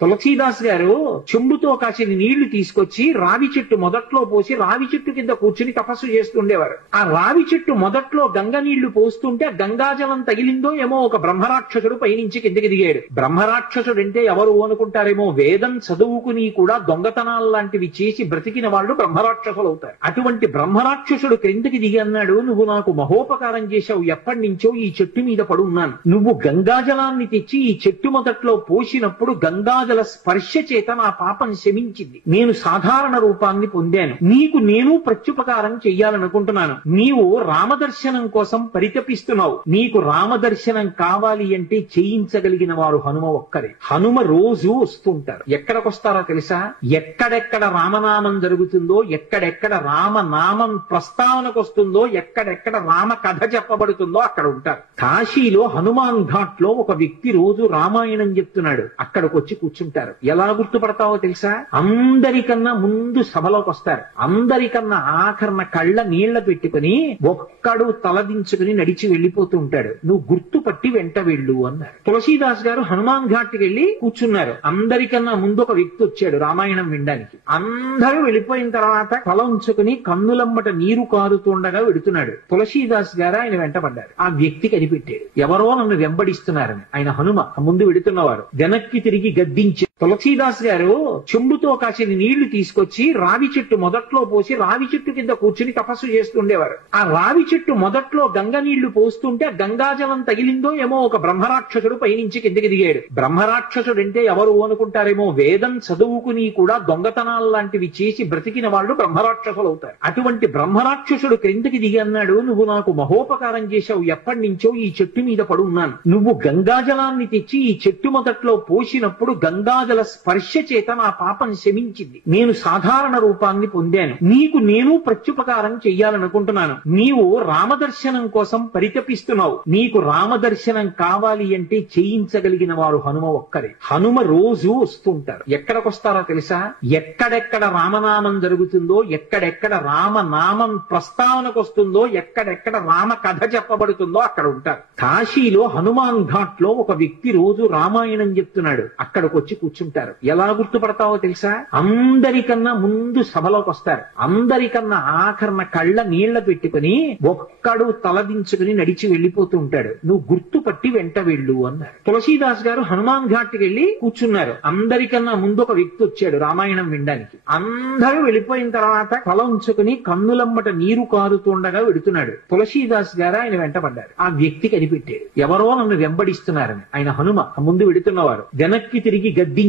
తులసీదాస్ గారు చెంబుతో కాసిన నీళ్లు తీసుకొచ్చి రావి చెట్టు మొదట్లో పోసి రావి చెట్టు కింద కూర్చుని తపస్సు చేస్తుండేవారు. ఆ రావి చెట్టు మొదట్లో గంగ నీళ్లు పోస్తుంటే గంగాజలం తగిలిందో ఏమో ఒక బ్రహ్మరాక్షసుడు పైనుంచి కిందకి దిగాడు. బ్రహ్మరాక్షసుడు అంటే ఎవరు అనుకుంటారేమో, వేదం చదువుకుని కూడా దొంగతనాలు లాంటివి చేసి బ్రతికిన వాళ్ళు బ్రహ్మరాక్షసులు అవుతారు. అటువంటి బ్రహ్మరాక్షసుడు క్రిందకి దిగి అన్నాడు, నువ్వు నాకు మహోపకారం చేశావు, ఎప్పటి నుంచో ఈ చెట్టు మీద పడున్నాను. నువ్వు గంగాజలాన్ని తెచ్చి ఈ చెట్టు మొదట్లో పోసినప్పుడు గంగాజల స్పర్శ చేత నా పాపం శమించింది. నేను సాధారణ రూపాన్ని పొందాను. నీకు నేను ప్రత్యుపకారం చెయ్యాలనుకుంటున్నాను. నీవు రామదర్శనం కోసం పరితపిస్తున్నావు. నీకు రామదర్శనం కావాలి అంటే చేయించగలిగిన వారు హనుమ ఒక్కరే. హనుమ రోజు వస్తుంటారు. ఎక్కడికొస్తారో తెలుసా? ఎక్కడెక్కడ రామనామం జరుగుతుందో, ఎక్కడెక్కడ రామనామం ప్రస్తావనకు వస్తుందో, ఎక్కడెక్కడ రామ కథ చెప్పబడుతుందో అక్కడ ఉంటారు. కాశీలో హనుమాన్ ఘాట్ లో ఒక వ్యక్తి రోజు రామాయణం చెప్తున్నాడు. అక్కడికి వచ్చి కూర్చుంటారు. ఎలా గుర్తుపడతావో తెలుసా? అందరికన్నా ముందు సభలోకి వస్తారు. అందరికన్నా ఆఖరణ కళ్ళ నీళ్ల పెట్టుకుని ఒక్కడు తలదించుకుని నడిచి వెళ్లిపోతూ ఉంటాడు. నువ్వు గుర్తుపట్టి వెంట వెళ్ళు అన్నారు. తులసీదాస్ గారు హనుమాన్ ఘాట్కి వెళ్లి కూర్చున్నారు. అందరికన్నా ముందు ఒక వ్యక్తి వచ్చాడు రామాయణం వినడానికి. అందరూ వెళ్ళిపోయిన తర్వాత తల ఉంచుకుని కన్నులమ్మట నీరు కారుతుండగా వెడుతున్నాడు. తులసీదాస్ గారు ఆయన వెంటబడ్డారు. ఆ వ్యక్తి కనిపెట్టాడు, ఎవరో నన్ను వెంబడిస్తున్నారని. ఆయన హనుమ ముందు వెడుతున్నవారు. వెనక్కి తిరిగి గద్దించి తులసీదాస్ గారు చెంబుతో కాసిన నీళ్లు తీసుకొచ్చి రావి చెట్టు మొదట్లో పోసి రావి చెట్టు కింద కూర్చుని తపస్సు చేస్తుండేవారు. ఆ రావి చెట్టు మొదట్లో గంగ నీళ్లు పోస్తుంటే గంగాజలం తగిలిందో ఏమో ఒక బ్రహ్మరాక్షసుడు పైనుంచి కిందకి దిగాడు. బ్రహ్మరాక్షసుడు అంటే ఎవరు అనుకుంటారేమో, వేదం చదువుకుని కూడా దొంగతనాలు లాంటివి చేసి బ్రతికిన వాళ్ళు బ్రహ్మరాక్షసులు అవుతారు. అటువంటి బ్రహ్మరాక్షసుడు క్రిందకి దిగి అన్నాడు, నువ్వు నాకు మహోపకారం చేశావు, ఎప్పటి నుంచో ఈ చెట్టు మీద పడున్నాను. నువ్వు గంగాజలాన్ని తెచ్చి ఈ చెట్టు మొదట్లో పోసినప్పుడు గంగాజల స్పర్శ చేత నా పాపం శమించింది. నేను సాధారణ రూపాన్ని పొందాను. నీకు నేను ప్రత్యుపకారం చెయ్యాలనుకుంటున్నాను. నీవు రామదర్శనం కోసం పరితపిస్తున్నావు. నీకు రామదర్శనం కావాలి అంటే చేయించగలిగిన వారు హనుమ ఒక్కరే. హనుమ రోజు వస్తుంటారు. ఎక్కడికొస్తారో తెలుసా? ఎక్కడెక్కడ రామనామం జరుగుతుందో, ఎక్కడెక్కడ రామనామం ప్రస్తావనకు వస్తుందో, ఎక్కడెక్కడ రామ కథ చెప్పబడుతుందో అక్కడ ఉంటారు. కాశీలో హనుమాన్ ఘాట్ లో ఒక వ్యక్తి రోజు రామాయణం చెప్తున్నాడు. అక్కడికి వచ్చి కూర్చుంటారు. ఎలా గుర్తుపడతావో తెలుసా? అందరికన్నా ముందు సభలోకి వస్తారు. అందరికన్నా ఆఖరణ కళ్ళ నీళ్ల పెట్టుకుని ఒక్కడు తలదించుకుని నడిచి వెళ్లిపోతూ ఉంటాడు. నువ్వు గుర్తుపట్టి వెంట వెళ్ళు అన్నారు. తులసీదాస్ గారు హనుమాన్ ఘాట్కి వెళ్లి కూర్చున్నారు. అందరికన్నా ముందు ఒక వ్యక్తి వచ్చాడు రామాయణం వినడానికి. అందరూ వెళ్ళిపోయిన తర్వాత తల ఉంచుకుని కన్నులమ్మట నీరు కారుతుండగా వెడుతున్నాడు. తులసీదాస్ గారు ఆయన వెంటబడ్డారు. ఆ వ్యక్తి కనిపెట్టాడు, ఎవరో నన్ను వెంబడిస్తున్నారని. ఆయన హనుమ ముందు వెడుతున్నవారు. వెనక్కి తిరిగి గద్దించి